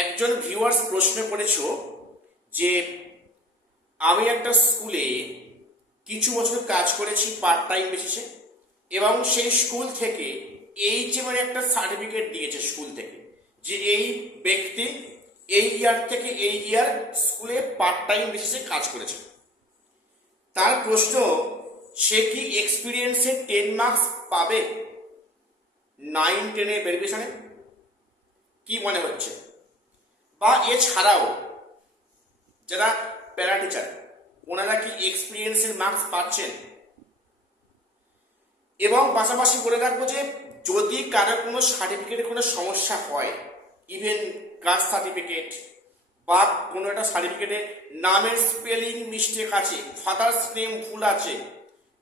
একজন ভিউয়ার্স প্রশ্ন করেছো যে আমি একটা স্কুলে কিছু বছর কাজ করেছি পার্ট টাইম বেসিসে, এবং সেই স্কুল থেকে এইচএমের একটা সার্টিফিকেট দিয়েছে স্কুল থেকে যে এই ব্যক্তি এই ইয়ার থেকে এই ইয়ার স্কুলে পার্ট টাইম বেসিসে কাজ করেছে। তার প্রশ্ন, সে কি এক্সপিরিয়েন্সে 10 মার্কস পাবে 9-10 ভেরিফিকেশনে? কি মনে হচ্ছে? বা এছাড়াও যারা প্যারা টিচার ওনারা কি এক্সপিরিয়েন্সের মার্কস পাচ্ছেন? এবং পাশাপাশি বলে রাখবো যে যদি কারো কোনো সার্টিফিকেটে কোনো সমস্যা হয়, ইভেন কাস্ট সার্টিফিকেট বা কোনো একটা সার্টিফিকেটে নামের স্পেলিং মিস্টেক আছে, ফাদার্স নেম ভুল আছে,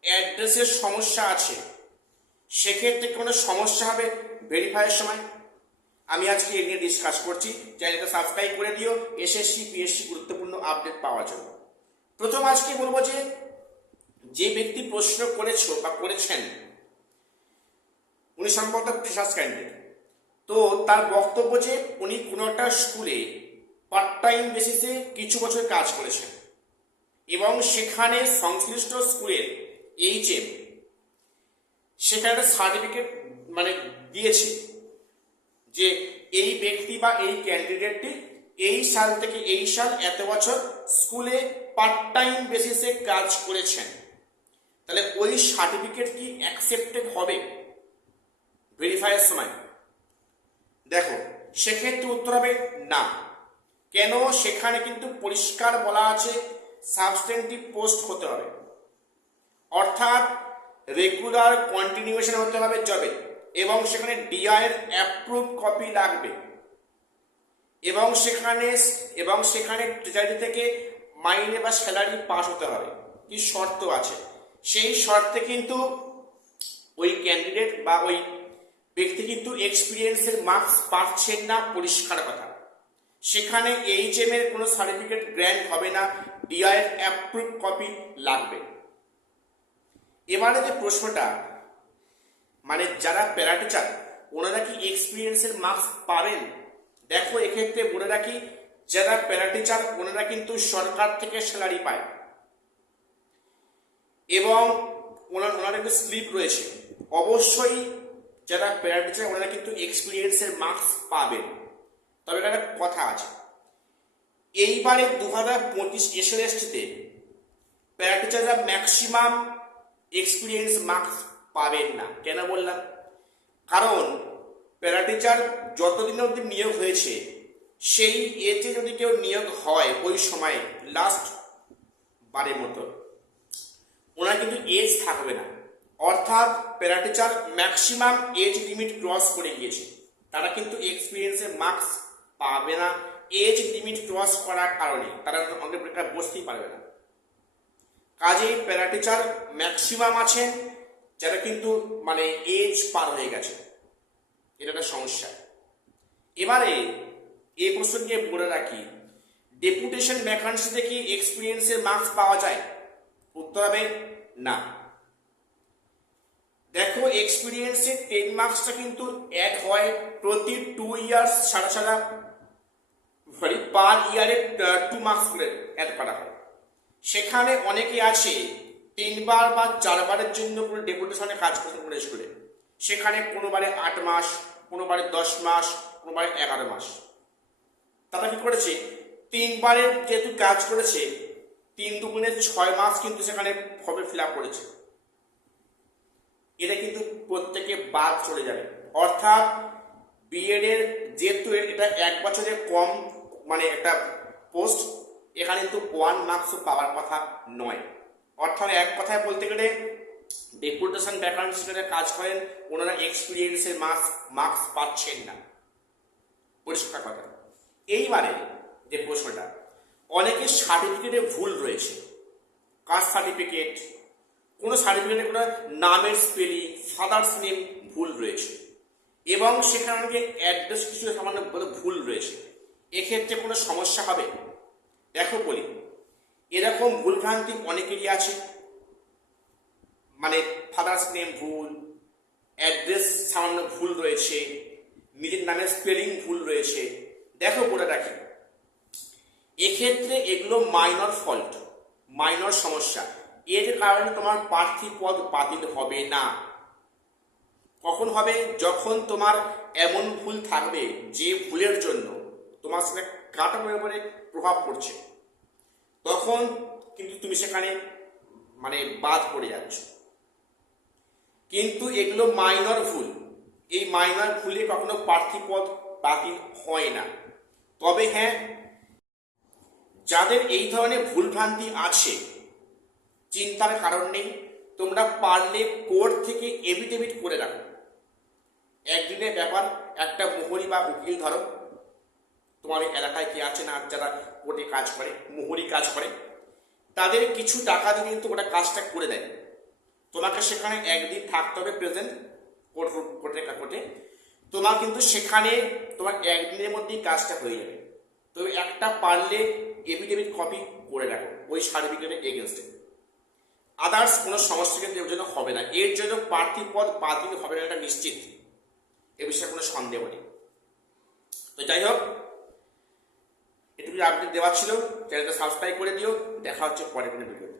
অ্যাড্রেসের সমস্যা আছে, সেক্ষেত্রে কোনো সমস্যা হবে ভেরিফাইয়ের সময়? আমি আজকে এ নিয়ে ডিসকাস করছি। চ্যানেলটা সাবস্ক্রাইব করে দিও এসএসসি পিএসসি গুরুত্বপূর্ণ আপডেট পাওয়ার জন্য। প্রথম আজকে বলবো যে ব্যক্তি প্রশ্ন করেছো বা করেছেন উনি সম্ভবত ফ্রেশার্স ক্যান্ডিডেট, তো তার বক্তব্য যে উনি কোনো একটা স্কুলে পার্ট টাইম বেসিসে কিছু বছর কাজ করেছেন এবং সেখানে সংশ্লিষ্ট স্কুলের এইচএম সেখানে একটা সার্টিফিকেট দিয়েছে যে এই ব্যক্তি বা এই ক্যান্ডিডেটটি এই সাল থেকে এই সাল এত বছর স্কুলে পার্ট টাইম বেসিসে কাজ করেছেন। তাহলে ওই সার্টিফিকেট কি অ্যাকসেপ্টেড হবে ভেরিফাইয়ের সময়? দেখো, সেক্ষেত্রে উত্তর হবে না। কেন? সেখানে কিন্তু পরিষ্কার বলা আছে সাবস্টেন্টিভ পোস্ট হতে হবে, অর্থাৎ রেগুলার কন্টিনিউয়েশন হতে হবে জবে, এবং সেখানে ডিআই এর অ্যাপ্রুভ কপি লাগবে, এবং সেখানে ট্রেজারি থেকে মাইনে বা স্যালারি পাস হতে হবে। কি শর্ত আছে? সেই শর্তে কিন্তু ওই ক্যান্ডিডেট বা ওই ব্যক্তি কিন্তু এক্সপিরিয়েন্সের মার্কস পাচ্ছেন না, পরিষ্কার কথা। সেখানে এইচএম এর কোনো সার্টিফিকেট গ্র্যান্ট হবে না, ডিআই এর অ্যাপ্রুভ কপি লাগবে। এবারে যে প্রশ্নটা, যারা প্যারা টিচার ওনারা কি এক্সপিরিয়েন্সের মার্কস পাবেন? দেখো, এক্ষেত্রে বলে রাখি যারা প্যারা টিচার ওনারা কিন্তু সরকার থেকে স্যালারি পায় এবং ওনার একটা স্লিপ রয়েছে। অবশ্যই যারা প্যারা টিচার ওনারা কিন্তু এক্সপিরিয়েন্সের মার্কস পাবেন। তবে একটা কথা আছে, এইবারে 2025 এসএলএসটিতে প্যারা টিচাররা ম্যাক্সিমাম এক্সপিরিয়েন্স মার্কস পাবেন না। কেন বললাম? কারণ প্যারা টিচার যতদিন অবধি নিয়োগ হয়েছে সেই এজে যদি কেউ নিয়োগ হয় ওই সময়ে লাস্ট বারের মতো, ওনার কিন্তু এজ থাকবে না। অর্থাৎ para teacher maximum age limit cross করে গিয়েছে, তারা কিন্তু এক্সপিরিয়েন্সের মার্কস পাবে না। এজ লিমিট ক্রস করার কারণে তারা অঙ্কের পরীক্ষা বসতেই পারবে না। কাজেই প্যারা টিচার ম্যাক্সিমাম আছেন যারা কিন্তু এজ পার হয়ে গেছে, এটা একটা সমস্যা। এবারে এই প্রশ্ন নিয়ে বলে রাখি, ডেপুটেশন ভ্যাকান্সিতে কি এক্সপিরিয়েন্সের মার্কস পাওয়া যায়? উত্তর হবে না। দেখো, এক্সপিরিয়েন্সের 10 মার্কসটা কিন্তু অ্যাড হয় প্রতি 2 ইয়ার্স ছাড়া পার ইয়ারে 2 মার্কস করে অ্যাড করা হয়। সেখানে অনেকে আছে 3 বার বা 4 বারের জন্য কোনো ডেপুটেশনে কাজ করতে কোনো স্কুলে, সেখানে কোনোবারে 8 মাস, কোনোবারে 10 মাস, কোনোবারে 11 মাস। তারা কি করেছে, 3 বারের যেহেতু কাজ করেছে 3 দুগুণে 6 মাস কিন্তু সেখানে ফর্মে ফিল আপ করেছে। এটা কিন্তু প্রত্যেকে বাদ চলে যাবে। অর্থাৎ বিএড এর যেহেতু এটা 1 বছরের কম একটা পোস্ট, এখানে কিন্তু 1 মার্কসও পাওয়ার কথা নয়। অর্থাৎ এক কথায় বলতে গেলে ডেপুটেশন ভ্যাকান্সিতে কাজ করেন ওনারা এক্সপিরিয়েন্সের মার্কস পাচ্ছেন না, পরিষ্কার কথা। এইবারে যে প্রশ্নটা, অনেকের সার্টিফিকেটে ভুল রয়েছে, কাস্ট সার্টিফিকেট, কোনো সার্টিফিকেটে কোনো নামের স্পেলিং, ফাদার্স নেম ভুল রয়েছে, এবং সেখানে অনেকে অ্যাড্রেস কিছু সামান্য ভুল রয়েছে। এক্ষেত্রে কোনো সমস্যা হবে? দেখো বলি, এরকম ভুলভ্রান্তি অনেকেরই আছে, ফাদার্স নেম ভুল, অ্যাড্রেস সামান্য ভুল রয়েছে, নিজের নামের স্পেলিং ভুল রয়েছে, দেখো বলে রাখি, এক্ষেত্রে এগুলো মাইনর ফল্ট, মাইনর সমস্যা। এর কারণে তোমার প্রার্থী পদ বাতিল হবে না। কখন হবে? যখন তোমার এমন ভুল থাকবে যে ভুলের জন্য তোমার সাথে কাট অফের উপরে প্রভাব পড়ছে, তখন কিন্তু তুমি সেখানে মানে বাদ পড়ে যাচ্ছ। কিন্তু এগুলো মাইনর ভুল, এই মাইনর ভুলে কখনো প্রার্থী পদ বাতিল হয় না। তবে হ্যাঁ, যাদের এই ধরনের ভুলভ্রান্তি আছে, চিন্তার কারণ নেই। তোমরা পারলে কোর্ট থেকে এফিডেভিট করে রাখো। একদিনের ব্যাপার, একটা মোহরি বা উকিল ধরো, তোমার এলাকায় কি আছে না, যারা কোর্টে কাজ করে, মোহরি কাজ করে, তাদের কিছু টাকা দিয়ে কিন্তু ওটা কাজটা করে দেয়। তোমাকে সেখানে একদিন থাকতে হবে প্রেজেন্ট কোর্টে। তোমার কিন্তু সেখানে তোমার একদিনের মধ্যেই কাজটা হয়ে যাবে। তবে একটা পারলে এফিডেভিট কপি করে রাখো ওই সার্টিফিকেটের এগেনস্টে। আদার্স কোনো সমস্যা কিন্তু এর জন্য হবে না। এর জন্য প্রার্থী পদ বাতিল হবে না, এটা নিশ্চিত, এ বিষয়ে কোনো সন্দেহ নেই। তো যাই হোক, এটুকু আপডেট দেওয়া ছিল। চ্যানেলটা সাবস্ক্রাইব করে দিও। দেখা হচ্ছে পরের কোনো ভিডিও।